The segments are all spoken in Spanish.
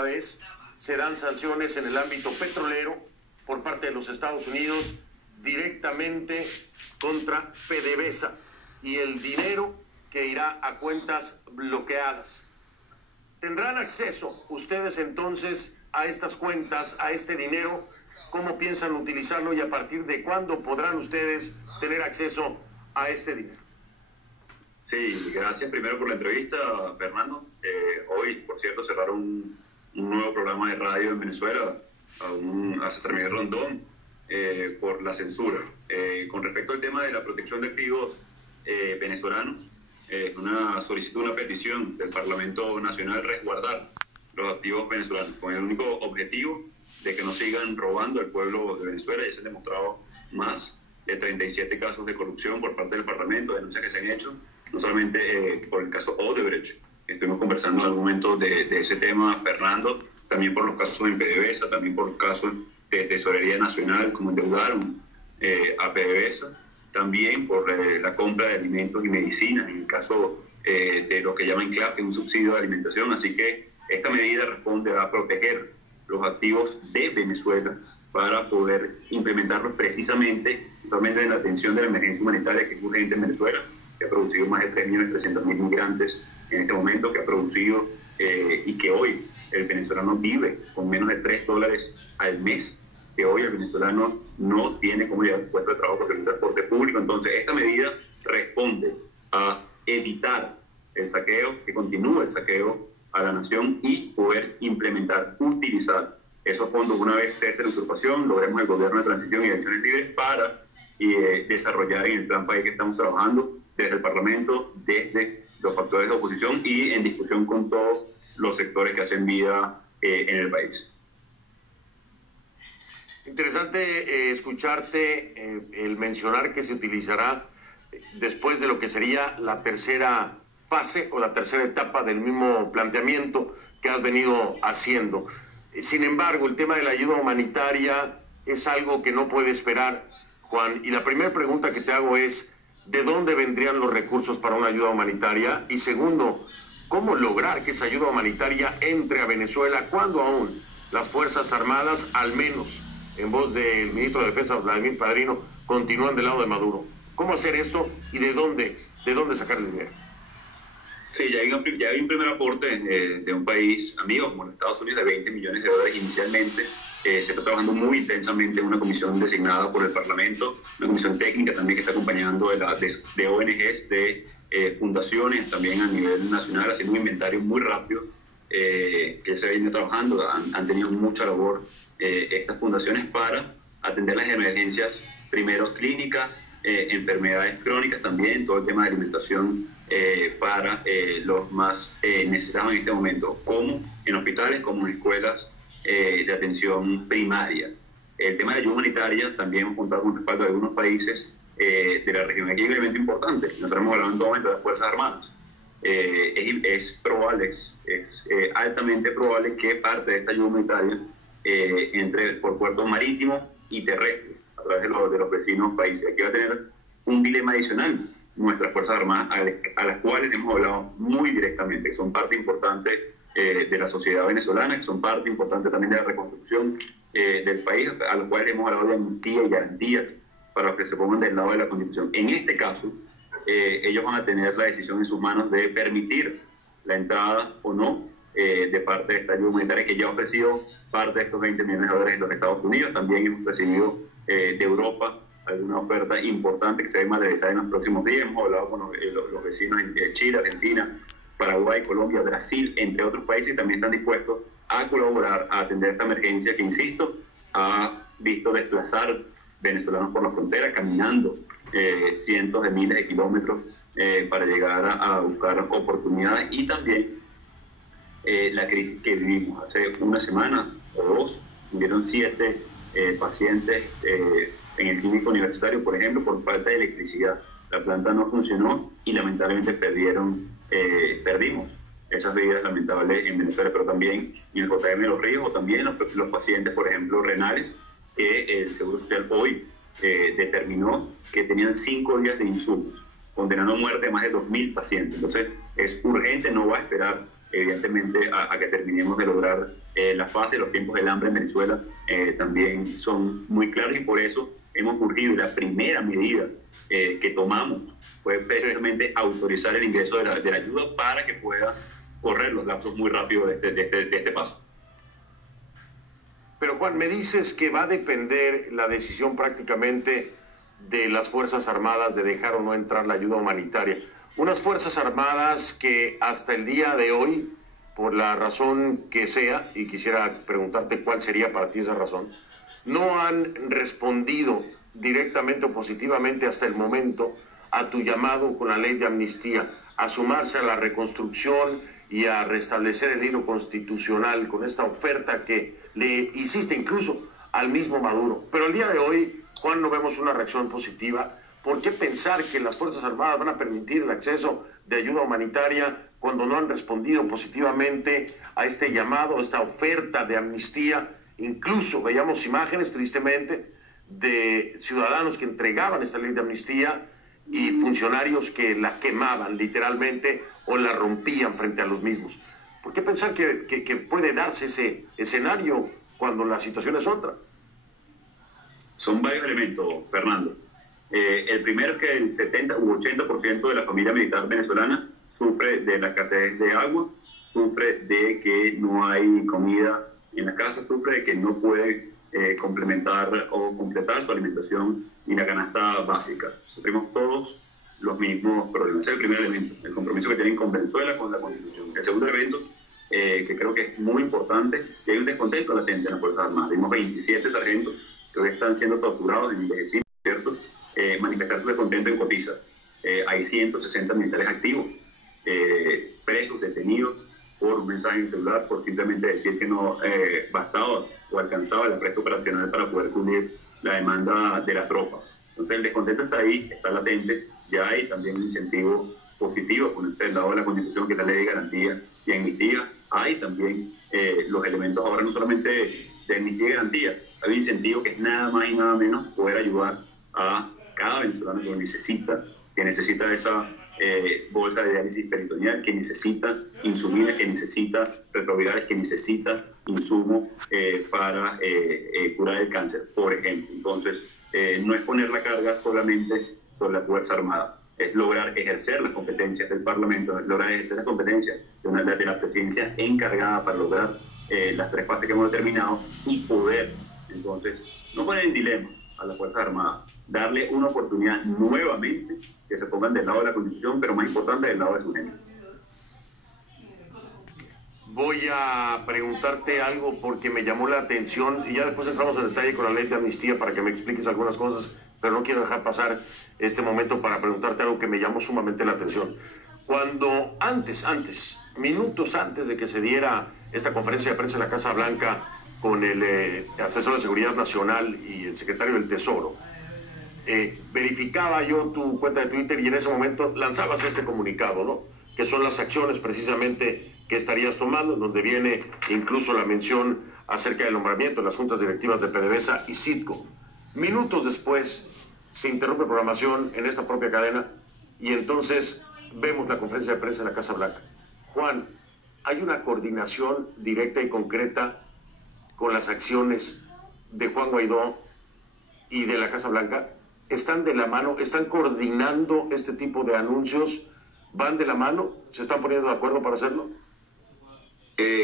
primera vez se dan sanciones en el ámbito petrolero por parte de los Estados Unidos directamente contra PDVSA y el dinero que irá a cuentas bloqueadas. ¿Tendrán acceso ustedes entonces a estas cuentas, a este dinero? ¿Cómo piensan utilizarlo y a partir de cuándo podrán ustedes tener acceso a este dinero? Sí, gracias primero por la entrevista, Fernando. Hoy, por cierto, cerraron un nuevo programa de radio en Venezuela a César Miguel Rondón por la censura. Con respecto al tema de la protección de activos venezolanos, una solicitud, una petición del Parlamento Nacional resguardar los activos venezolanos con el único objetivo de que no sigan robando al pueblo de Venezuela. Ya se han demostrado más de 37 casos de corrupción por parte del Parlamento, denuncias que se han hecho, no solamente por el caso Odebrecht, estuvimos conversando en algún momento de ese tema, Fernando, también por los casos en PDVSA, también por casos de Tesorería Nacional, como endeudaron a PDVSA, también por la compra de alimentos y medicinas, en el caso de lo que llaman CLAP, que es un subsidio de alimentación. Así que esta medida responde a proteger los activos de Venezuela para poder implementarlos precisamente en la atención de la emergencia humanitaria que es urgente en Venezuela, que ha producido más de 3.300.000 migrantes en este momento, que ha producido y que hoy el venezolano vive con menos de $3 al mes, que hoy el venezolano no tiene cómo llegar a su puesto de trabajo porque el transporte público. Entonces, esta medida responde a evitar el saqueo, que continúe el saqueo a la nación y poder implementar, utilizar esos fondos una vez cese la usurpación, logremos el gobierno de transición y elecciones libres para desarrollar en el plan país que estamos trabajando desde el Parlamento, desde los factores de oposición y en discusión con todos los sectores que hacen vida en el país. Interesante escucharte el mencionar que se utilizará después de lo que sería la tercera fase o la tercera etapa del mismo planteamiento que has venido haciendo. Sin embargo, el tema de la ayuda humanitaria es algo que no puede esperar, Juan. Y la primera pregunta que te hago es, ¿de dónde vendrían los recursos para una ayuda humanitaria? Y segundo, ¿cómo lograr que esa ayuda humanitaria entre a Venezuela cuando aún las Fuerzas Armadas, al menos en voz del ministro de Defensa, Vladimir Padrino, continúan del lado de Maduro? ¿Cómo hacer esto y de dónde sacar el dinero? Sí, ya hay un primer aporte de un país amigo como los Estados Unidos de $20 millones inicialmente. Se está trabajando muy intensamente en una comisión designada por el Parlamento, una comisión técnica también que está acompañando de ONGs, de fundaciones también a nivel nacional, haciendo un inventario muy rápido que se viene trabajando. Han tenido mucha labor estas fundaciones para atender las emergencias, primero clínicas, enfermedades crónicas también, todo el tema de alimentación para los más necesitados en este momento, como en hospitales, como en escuelas de atención primaria. El tema de la ayuda humanitaria también hemos contado con respaldo de algunos países de la región. Aquí hay un elemento importante, nosotros hemos hablado en todo momento de las Fuerzas Armadas. Es altamente probable que parte de esta ayuda humanitaria entre por puertos marítimos y terrestres, a través de los vecinos países. Aquí va a tener un dilema adicional nuestras Fuerzas Armadas, a las cuales hemos hablado muy directamente, que son parte importante de la sociedad venezolana, que son parte importante también de la reconstrucción del país, a los cuales hemos hablado de amnistía y garantías para que se pongan del lado de la Constitución. En este caso, ellos van a tener la decisión en sus manos de permitir la entrada o no de parte de esta ayuda humanitaria que ya ha ofrecido parte de estos $20 millones en los Estados Unidos. También hemos recibido de Europa alguna oferta importante que se ve materializada en los próximos días. Hemos hablado con los vecinos en Chile, Argentina, Paraguay, Colombia, Brasil, entre otros países, y también están dispuestos a colaborar, a atender esta emergencia que, insisto, ha visto desplazar venezolanos por la frontera, caminando cientos de miles de kilómetros para llegar a buscar oportunidades. Y también la crisis que vivimos hace una semana o dos, hubieron 7 pacientes en el clínico universitario, por ejemplo, por falta de electricidad. La planta no funcionó y lamentablemente perdimos esas vidas lamentables en Venezuela, pero también en el JM de Los Ríos, o también los pacientes, por ejemplo, renales, que el Seguro Social hoy determinó que tenían 5 días de insumos, condenando a muerte a más de 2.000 pacientes. Entonces, es urgente, no va a esperar evidentemente a que terminemos de lograr la fase. Los tiempos del hambre en Venezuela también son muy claros, y por eso hemos urgido. La primera medida que tomamos fue precisamente autorizar el ingreso de la ayuda para que pueda correr los lapsos muy rápido de este paso. Pero Juan, me dices que va a depender la decisión prácticamente de las Fuerzas Armadas de dejar o no entrar la ayuda humanitaria. Unas Fuerzas Armadas que hasta el día de hoy, por la razón que sea, y quisiera preguntarte cuál sería para ti esa razón, no han respondido directamente o positivamente hasta el momento a tu llamado con la ley de amnistía, a sumarse a la reconstrucción y a restablecer el hilo constitucional con esta oferta que le hiciste incluso al mismo Maduro. Pero el día de hoy, Juan, no vemos una reacción positiva. ¿Por qué pensar que las Fuerzas Armadas van a permitir el acceso de ayuda humanitaria cuando no han respondido positivamente a este llamado, a esta oferta de amnistía? Incluso veíamos imágenes, tristemente, de ciudadanos que entregaban esta ley de amnistía y funcionarios que la quemaban literalmente o la rompían frente a los mismos. ¿Por qué pensar que puede darse ese escenario cuando la situación es otra? Son varios elementos, Fernando. El primero es que el 70 u 80% de la familia militar venezolana sufre de la escasez de agua, sufre de que no hay comida en la casa, sufre de que no puede complementar o completar su alimentación y la canasta básica. Sufrimos todos los mismos problemas. Ese es el primer elemento, el compromiso que tienen con Venezuela, con la Constitución. El segundo elemento, que creo que es muy importante, que hay un descontento latente en las Fuerzas Armadas. Vimos 27 sargentos que hoy están siendo torturados en Medellín, ¿cierto? Manifestar su descontento en Cotiza. Hay 160 militares activos, presos, detenidos por un mensaje en el celular, por simplemente decir que no bastaba o alcanzaba el arresto operacional para poder cubrir la demanda de la tropa. Entonces el descontento está ahí, está latente. Ya hay también un incentivo positivo ponerse del lado de la Constitución, que es la ley de garantía y amnistía. Hay también los elementos ahora no solamente de amnistía y garantía, hay un incentivo que es nada más y nada menos poder ayudar a cada venezolano que necesita esa bolsa de diálisis peritoneal, que necesita insulina, que necesita retrovirales, que necesita insumos para curar el cáncer, por ejemplo. Entonces, no es poner la carga solamente sobre la Fuerza Armada, es lograr ejercer las competencias del Parlamento, es lograr ejercer las competencias de la presidencia encargada para lograr las tres fases que hemos determinado y poder, entonces, no poner en dilema a las Fuerzas Armadas, darle una oportunidad nuevamente que se pongan del lado de la Constitución, pero más importante, del lado de su gente. Voy a preguntarte algo porque me llamó la atención y ya después entramos en detalle con la ley de amnistía para que me expliques algunas cosas, pero no quiero dejar pasar este momento para preguntarte algo que me llamó sumamente la atención. Cuando minutos antes de que se diera esta conferencia de prensa en la Casa Blanca con el asesor de Seguridad Nacional y el secretario del Tesoro, verificaba yo tu cuenta de Twitter y en ese momento lanzabas este comunicado, ¿no? Que son las acciones precisamente que estarías tomando, donde viene incluso la mención acerca del nombramiento en las juntas directivas de PDVSA y Citgo. Minutos después se interrumpe programación en esta propia cadena y entonces vemos la conferencia de prensa en la Casa Blanca. Juan, ¿hay una coordinación directa y concreta con las acciones de Juan Guaidó y de la Casa Blanca? ¿Están de la mano? ¿Están coordinando este tipo de anuncios? ¿Van de la mano? ¿Se están poniendo de acuerdo para hacerlo?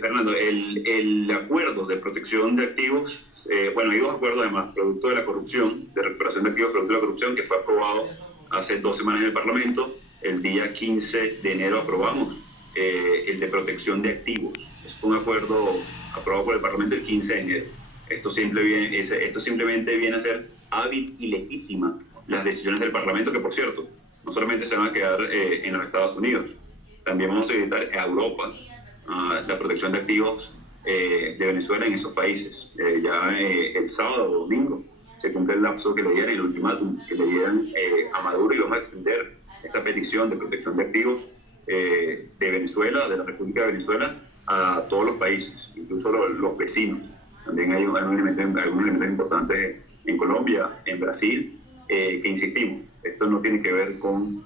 Fernando, el acuerdo de protección de activos, hay dos acuerdos además, producto de la corrupción, de recuperación de activos producto de la corrupción, que fue aprobado hace 2 semanas en el Parlamento. El día 15 de enero aprobamos el de protección de activos. Es un acuerdo aprobado por el Parlamento el 15 de enero. Esto simplemente viene a ser hábil y legítima las decisiones del Parlamento, que por cierto, no solamente se van a quedar en los Estados Unidos, también vamos a evitar a Europa la protección de activos de Venezuela en esos países. El sábado o domingo se cumple el lapso que le dieran, el ultimátum que le dieran a Maduro, y vamos a extender esta petición de protección de activos de Venezuela, de la República de Venezuela, a todos los países, incluso los vecinos. También hay algunos elementos importantes en Colombia, en Brasil, que insistimos, esto no tiene que ver con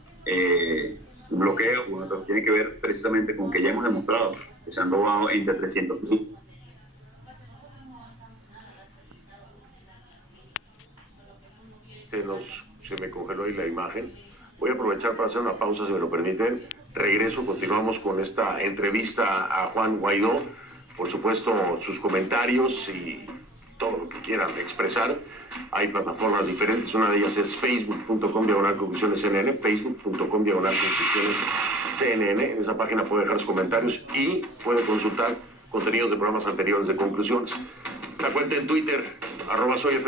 un bloqueo, otro tiene que ver precisamente con que ya hemos demostrado que se han robado entre 300.000. Se me congeló ahí la imagen. Voy a aprovechar para hacer una pausa, si me lo permiten. Regreso, continuamos con esta entrevista a Juan Guaidó. Por supuesto, sus comentarios y todo lo que quieran expresar. Hay plataformas diferentes. Una de ellas es facebook.com/conclusiones.cnn, facebook.com/conclusiones.cnn. En esa página puede dejar sus comentarios y puede consultar contenidos de programas anteriores de Conclusiones. La cuenta en Twitter, @soyf